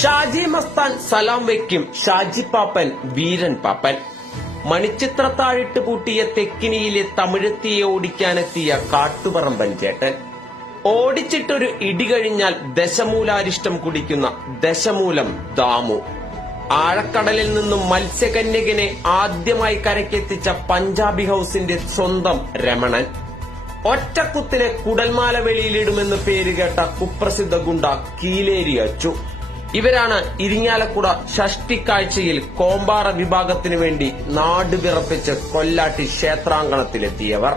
ഷാജി മസ്താൻ സലാം വയ്ക്കും ഷാജി പാപ്പൻ വീരൻ പാപ്പൻ. മണിച്ചിത്രത്താഴിട്ട് പൂട്ടിയ തെക്കിനിയിലെ തമിഴത്തിയെ ഓടിക്കാനെത്തിയ കാട്ടുപറമ്പൻ ചേട്ടൻ. ഓടിച്ചിട്ടൊരു ഇടി കഴിഞ്ഞാൽ ദശമൂലാരിഷ്ടം കുടിക്കുന്ന ദശമൂലം ദാമു. ആഴക്കടലിൽ നിന്നും മത്സ്യകന്യകനെ ആദ്യമായി കരക്കെത്തിച്ച പഞ്ചാബി ഹൌസിന്റെ സ്വന്തം രമണൻ. ഒറ്റക്കുത്തിന് കുടൽമാല വെളിയിലിടുമെന്ന് പേരുകേട്ട കുപ്രസിദ്ധ ഗുണ്ട കീലേരി അച്ചു. ഇവരാണ് ഇരിങ്ങാലക്കുട ഷഷ്ടിക്കാഴ്ചയിൽ കോമ്പാറ വിഭാഗത്തിനു വേണ്ടി നാട് വിറപ്പിച്ച് കൊല്ലാട്ടി ക്ഷേത്രാങ്കണത്തിലെത്തിയവർ.